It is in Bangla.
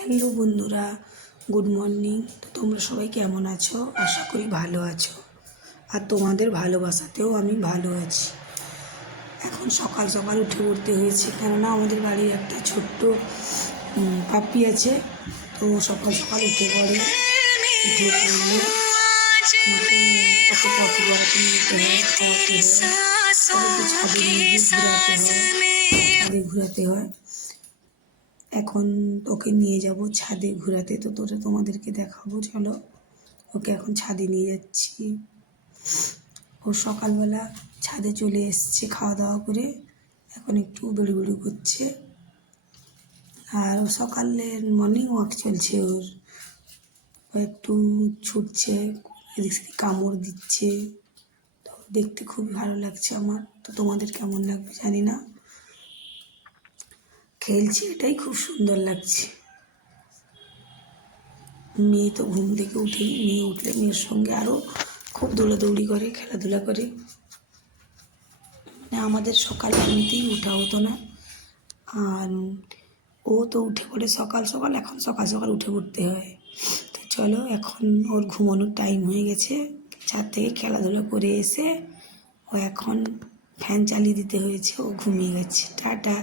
হ্যালো বন্ধুরা, গুড মর্নিং। তো তোমরা সবাই কেমন আছো? আশা করি ভালো আছো। আর তোমাদের ভালোবাসাতেও আমি ভালো আছি। এখন সকাল সকাল উঠে পড়তে হয়েছে, কেননা আমাদের বাড়ির একটা ছোট্ট পাপ্পি আছে। তো সকাল সকাল উঠে পড়ে, উঠে পড়লে আমাকে কত পটি করাতে নিতে হয়, খাওয়াতে হয়, তারপরে ছাদে নিয়ে ঘোরাতে হয়, ছাদে ঘোরাতে হয়। এখন ওকে নিয়ে যাব ছাদে ঘোরাতে, তো তোমাদেরকে দেখাবো। চলো, ওকে এখন ছাদে নিয়ে যাচ্ছি। ও সকালবেলা ছাদে চলে এসছে খাওয়া দাওয়া করে, এখন একটু বেড়ু করছে। আর ও সকালের মর্নিং ওয়াক চলছে ওর। ও একটু ছুটছে, এদিক সেদিক কামড় দিচ্ছে। তো দেখতে খুব ভালো লাগছে আমার। তো তোমাদের কেমন লাগবে জানি না। খেলছে, এটাই খুব সুন্দর লাগছে। মেয়ে তো ঘুম থেকে উঠেই, মেয়ে উঠলে মেয়ের সঙ্গে আরও খুব দৌড়াদৌড়ি করে, খেলাধুলা করে। মানে আমাদের সকালে এমনিতেই উঠা হতো না, আর ও তো উঠে পড়ে সকাল সকাল, এখন সকাল সকাল উঠে পড়তে হয়। তো চলো, এখন ওর ঘুমানোর টাইম হয়ে গেছে। ছাদ থেকে খেলাধুলা করে এসে ও এখন ফ্যান চালিয়ে দিতে হয়েছে, ও ঘুমিয়ে গেছে। টাটা,